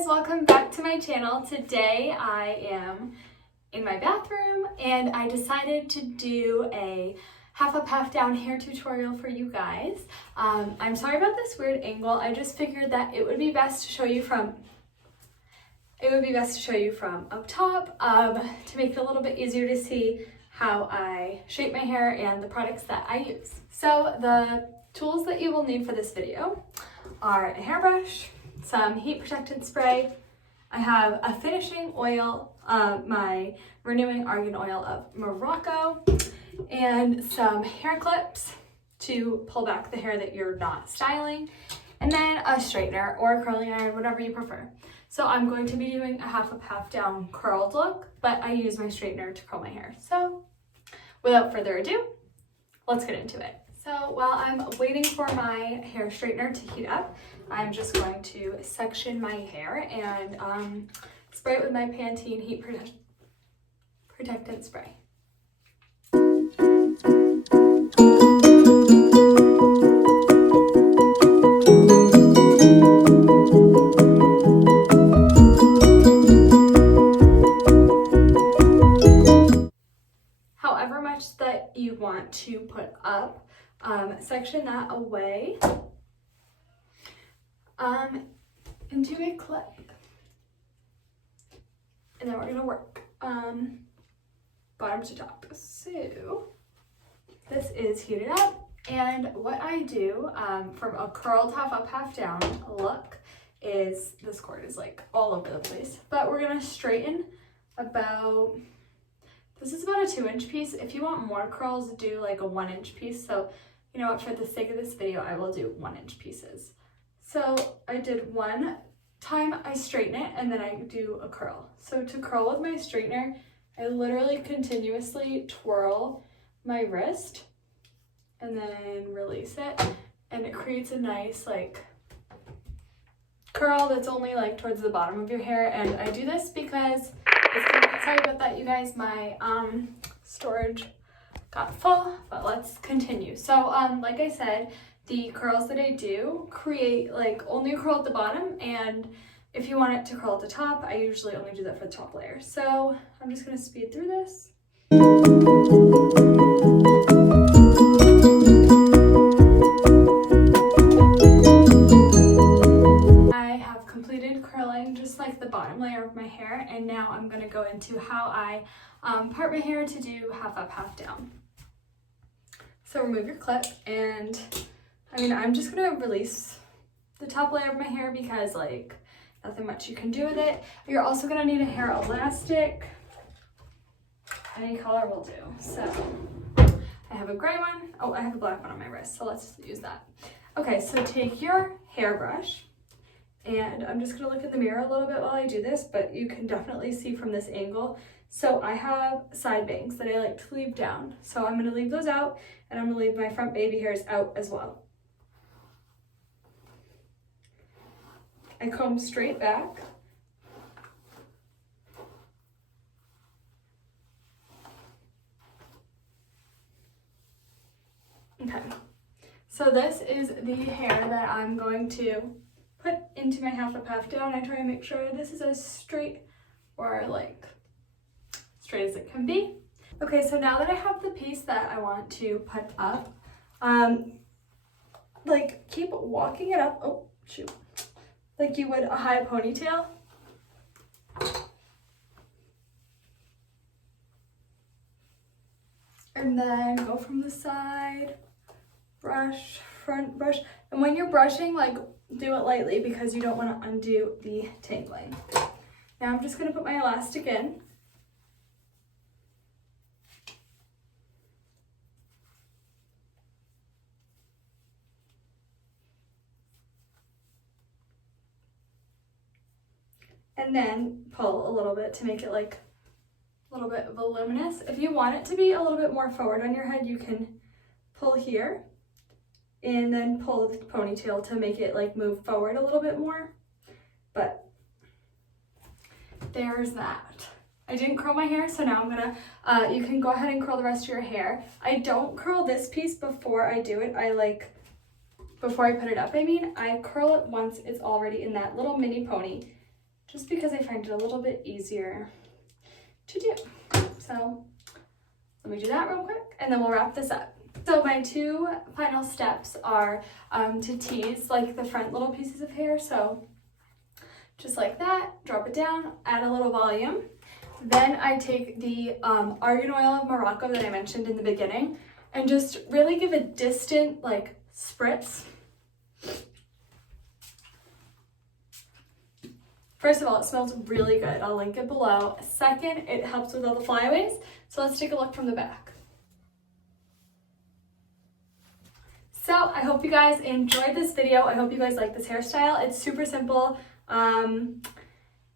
guys, welcome back to my channel. Today I am in my bathroom and I decided to do a half up, half down hair tutorial for you guys. I'm sorry about this weird angle. I just figured that it would be best to show you from up top to make it a little bit easier to see how I shape my hair and the products that I use. So the tools that you will need for this video are a hairbrush, some heat protectant spray. I have a finishing oil, my renewing argan oil of Morocco, and some hair clips to pull back the hair that you're not styling, and then a straightener or a curling iron, whatever you prefer. So I'm going to be doing a half up, half down curled look, but I use my straightener to curl my hair. So without further ado, let's get into it. So while I'm waiting for my hair straightener to heat up, I'm just going to section my hair and spray it with my Pantene heat protectant spray. However much that you want to put up, section that away into a clip, and then we're gonna work bottom to top. So this is heated up, and what I do from a curled half up, half down look is, this cord is like all over the place, but we're gonna straighten about, this is about a 2-inch piece. If you want more curls, do like a 1-inch piece. So you know what, for the sake of this video, I will do 1-inch pieces. So I did one time I straighten it and then I do a curl. So to curl with my straightener, I literally continuously twirl my wrist and then release it, and it creates a nice like curl that's only like towards the bottom of your hair. And I do this because sorry about that, you guys, my storage got full, but let's continue. So like I said, the curls that I do create like only a curl at the bottom, and if you want it to curl at the top, I usually only do that for the top layer. So I'm just going to speed through this. I have completed curling just like the bottom layer of my hair, and now I'm going to go into how I part my hair to do half up, half down. So remove your clip, and I'm just going to release the top layer of my hair because like nothing much you can do with it. You're also going to need a hair elastic. Any color will do. So I have a gray one. Oh, I have a black one on my wrist, so let's use that. Okay, so take your hairbrush, and I'm just going to look in the mirror a little bit while I do this, but you can definitely see from this angle. So I have side bangs that I like to leave down. So I'm going to leave those out, and I'm going to leave my front baby hairs out as well. I comb straight back. Okay, so this is the hair that I'm going to put into my half up, half down. I try to make sure this is as straight or like straight as it can be. Okay, so now that I have the piece that I want to put up, like keep walking it up. Oh, shoot. Like you would a high ponytail. And then go from the side, brush, front brush. And when you're brushing, like do it lightly because you don't want to undo the tangling. Now I'm just gonna put my elastic in. And then pull a little bit to make it like a little bit voluminous. If you want it to be a little bit more forward on your head, you can pull here and then pull the ponytail to make it like move forward a little bit more. But there's that. I didn't curl my hair, so now I'm gonna, you can go ahead and curl the rest of your hair. I don't curl this piece before I do it. Before I put it up, I curl it once it's already in that little mini pony. just because I find it a little bit easier to do. So let me do that real quick and then we'll wrap this up. So my two final steps are to tease like the front little pieces of hair. So just like that, drop it down, add a little volume. Then I take the argan oil of Morocco that I mentioned in the beginning and just really give a distant like spritz. First of all, it smells really good. I'll link it below. Second, it helps with all the flyaways. So let's take a look from the back. So I hope you guys enjoyed this video. I hope you guys like this hairstyle. It's super simple. And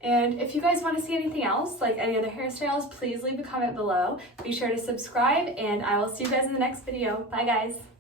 if you guys want to see anything else, like any other hairstyles, please leave a comment below. Be sure to subscribe and I will see you guys in the next video. Bye guys.